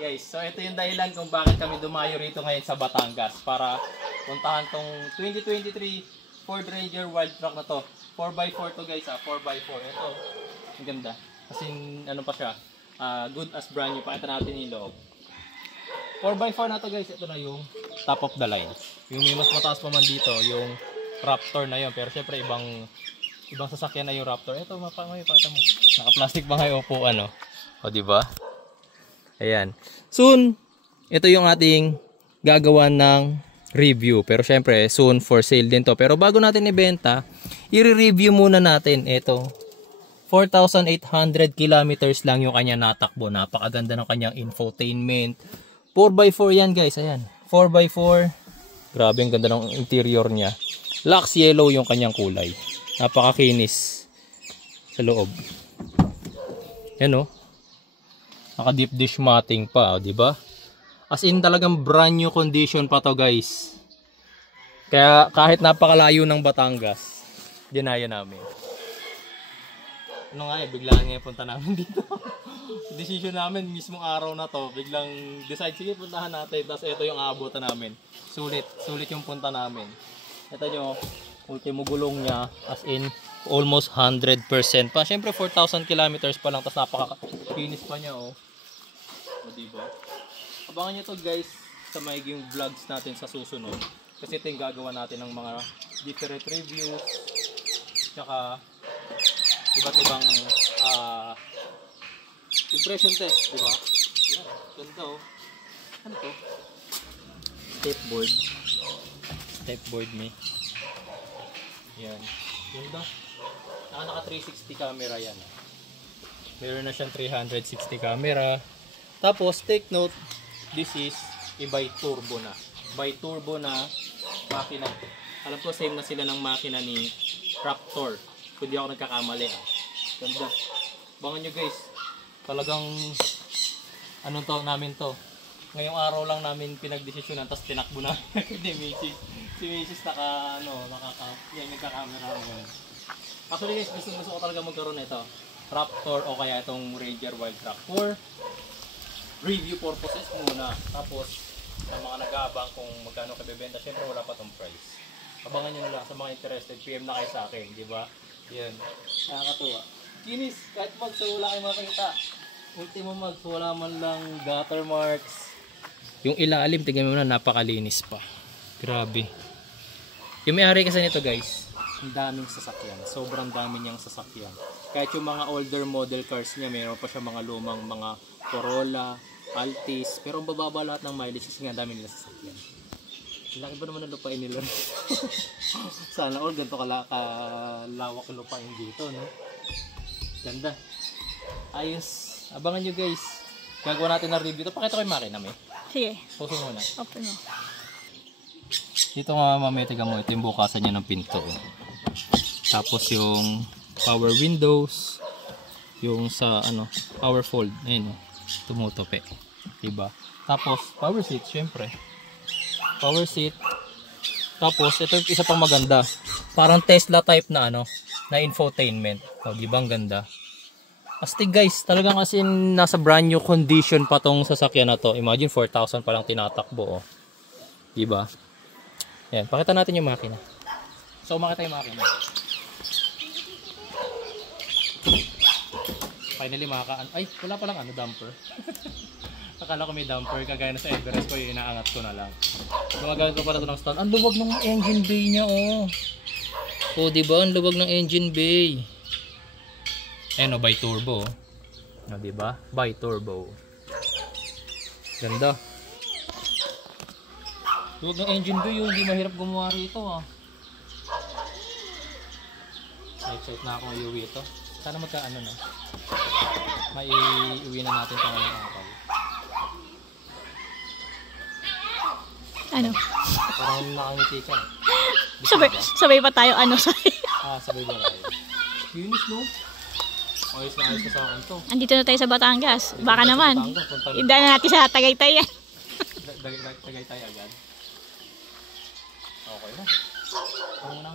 guys, so ito yung dahilan kung bakit kami dumayo rito ngayon sa Batangas para puntahan tong 2023 Ford Ranger Wild Truck na to. 4x4 to guys, 4x4. Ito, ang ganda. Kasi ano pa siya, good as brand new. Pakita natin yung loob. 4x4 na to guys, ito na yung top of the line. Yung may mas mataas pa man dito, yung Raptor na yun. Pero syempre ibang sasakyan na yung Raptor. Ito, pakita mo. Naka-plastic ba kayo po ano? O diba? Ayan. Soon, ito yung ating gagawa ng review. Pero syempre, soon for sale din to. Pero bago natin ibenta, i-review muna natin ito. 4,800 kilometers lang yung kanya natakbo. Napakaganda ng kanyang infotainment. 4x4 yan guys. Ayan. 4x4. Grabe ang ganda ng interior niya. Lux yellow yung kanyang kulay. Napakakinis sa loob. Yan o. Naka deep dish matting pa, di ba? As in talagang brand new condition pa to, guys. Kaya kahit napakalayo ng Batangas, dinaya namin. Ano nga biglaan nga punta namin dito. Decision namin mismong araw na to, biglang decide sige puntahan natin. Tapos ito yung aabutan namin. Sulit yung punta namin. Ito nyo, ultimo gulong niya, as in almost 100% pa. Syempre 4,000 kilometers pa lang, tapos napaka-finish pa niya oh. O diba? Abangan nyo to guys sa maiging vlogs natin sa susunod. Kasi ito yung gagawa natin ng mga different reviews. Tsaka iba't ibang impression test, diba? Yan, ganda oh. Ano to? Stepboard me. Yan. Ganda. Naka 360 camera yan. Meron na siyang 360 camera. Tapos, take note, this is a bi-turbo na. Bi-turbo na makina. Alam ko, same na sila ng makina ni Raptor. Kung di ako nagkakamali. Ganda. Bangan nyo guys. Talagang, anong to namin to. Ngayong araw lang namin pinagdesisyonan, tapos tinakbo na. Hindi, si Mrs. nagkakamera ngayon. Actually guys, gusto ko talaga magkaroon nito. Raptor o kaya itong Ranger Wild Truck for review purposes muna. Tapos sa mga nag-aabang kung magkano kabebenta, syempre wala pa tong price. Abangan nyo na lang sa mga interested, PM na kayo sa akin, di ba? Yan, nakakatuwa. Kinis, kahit wala kayo makita. Ultimo wala man lang gutter marks. Yung ilalim, tignan mo na, napakalinis pa. Grabe. Yung may-ari kasi nito guys, ang daming sasakyan. Sobrang dami niyang sasakyan. Kahit yung mga older model cars niya, mayroon pa siya mga lumang mga Corolla, Altis. Pero ang bababa lahat ng mileage kasi nga dami nila sasakyan. Laki ba naman ang lupain nila? Sana all ganito kalawak ang lupain dito, no? Ganda. Ayos. Abangan nyo guys. Gagawa natin ng review. Ito, pakita ko yung makina, may. Sige. Puso muna. Open mo. Dito nga mamaya, tiga mo. Ito yung bukasan niya ng pinto. Tapos yung power windows. Yung sa power fold. Ayun, tumutupi. Diba? Tapos power seat, syempre. Power seat. Tapos ito yung isa pang maganda. Parang Tesla type na na infotainment. O, diba ang ganda? Astig guys, talagang as in nasa brand new condition pa tong sasakyan na to. Imagine 4,000 pa lang tinatakbo oh. Diba? Yan, pakita natin yung makina. So makita yung makina. Finally ay, wala pa lang damper. Akala ko may damper, kagaya na sa Everest ko, yung inaangat ko na lang. Gumagamit ko pala ito ng stand. Ang luwag ng engine bay niya oh. Oh, diba? Ang luwag ng engine bay. Ayan o, bi-turbo. O, diba? Bi-turbo. Ganda. Luwag ng engine bay yun. Hindi mahirap gumawa rito ah. Excited na akong iuwi ito. Sana magkaano na. May iuwi na natin ito ngayong araw. Ano? Parang nakangiti ka. Sabay pa tayo sabay. Sabay ba tayo? Finish no? Ayos na sa akin to. Andito na tayo sa Batangas. Baka naman. Idaan na natin sa Tagaytay yan. Tagaytay agad. Okay na. Ano na